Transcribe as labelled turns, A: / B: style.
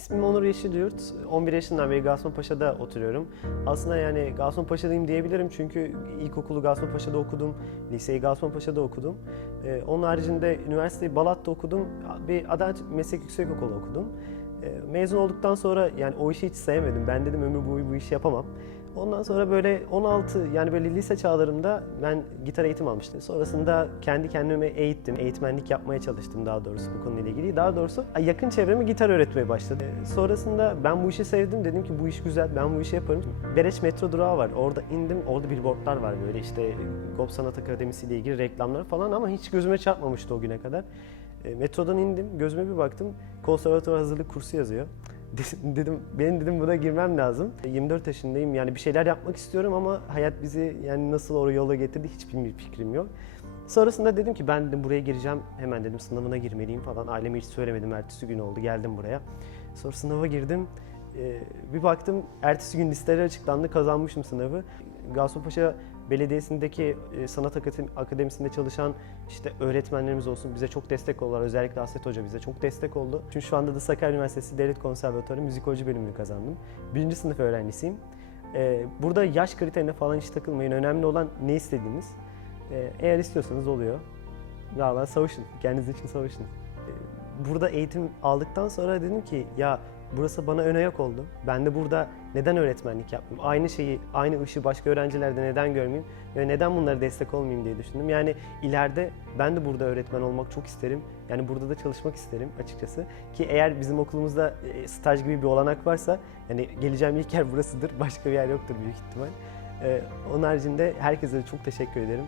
A: İsmim Onur Yeşilyurt. 11 yaşından beri Gazipaşa'da oturuyorum. Aslında yani Gazipaşa'dayım diyebilirim çünkü ilkokulu Gazipaşa'da okudum, liseyi Gazipaşa'da okudum. Ee, onun haricinde üniversiteyi Balat'ta okudum, bir Adalet Meslek Yüksekokulu okudum. Ee, mezun olduktan sonra yani o işi hiç sevmedim. Ben dedim ömür boyu bu işi yapamam. Ondan sonra böyle 16 yani böyle lise çağlarımda ben gitar eğitim almıştım. Sonrasında kendi kendime eğittim. Eğitmenlik yapmaya çalıştım daha doğrusu bu konuyla ilgili. Daha doğrusu yakın çevreme gitar öğretmeye başladım. Ee, Sonrasında ben bu işi sevdim. Dedim ki bu iş güzel. Ben bu işi yaparım. Bereç metro durağı var. Orada indim. Orada billboardlar var böyle işte Gop Sanat Akademisi ile ilgili reklamlar falan ama hiç gözüme çarpmamıştı o güne kadar. E, metrodan indim. Gözüme bir baktım. Konservatuvar hazırlık kursu yazıyor. dedim benim dedim buna girmem lazım. 24 yaşındayım yani bir şeyler yapmak istiyorum ama hayat bizi yani nasıl o yola getirdi hiçbir fikrim yok. Sonrasında dedim ki ben dedim buraya gireceğim hemen dedim sınavına girmeliyim falan. Aileme hiç söylemedim ertesi gün oldu geldim buraya. Sonra sınava girdim. Ee, bir baktım ertesi gün listeler açıklandı kazanmışım sınavı. Gazipaşa Belediyesi'ndeki e, sanat akademi- akademisinde çalışan işte öğretmenlerimiz olsun bize çok destek oldular. Özellikle Aslet Hoca bize çok destek oldu. Çünkü şu anda da Sakarya Üniversitesi Devlet Konservatuarı müzikoloji bölümünü kazandım. Birinci sınıf öğrencisiyim. Ee, burada yaş kriterine falan hiç takılmayın. Önemli olan ne istediğiniz. Ee, eğer istiyorsanız oluyor. Valla savaşın. Kendiniz için savaşın. Burada eğitim aldıktan sonra dedim ki ya burası bana ön ayak oldu. Ben de burada neden öğretmenlik yapmayayım? Aynı şeyi, aynı ışığı başka öğrencilerde neden görmeyeyim? Ve neden bunlara destek olmayayım diye düşündüm. Yani ileride ben de burada öğretmen olmak çok isterim. Yani burada da çalışmak isterim açıkçası. Ki eğer bizim okulumuzda e, staj gibi bir olanak varsa yani geleceğim ilk yer burasıdır. Başka bir yer yoktur büyük ihtimal. Ee, onun haricinde herkese çok teşekkür ederim.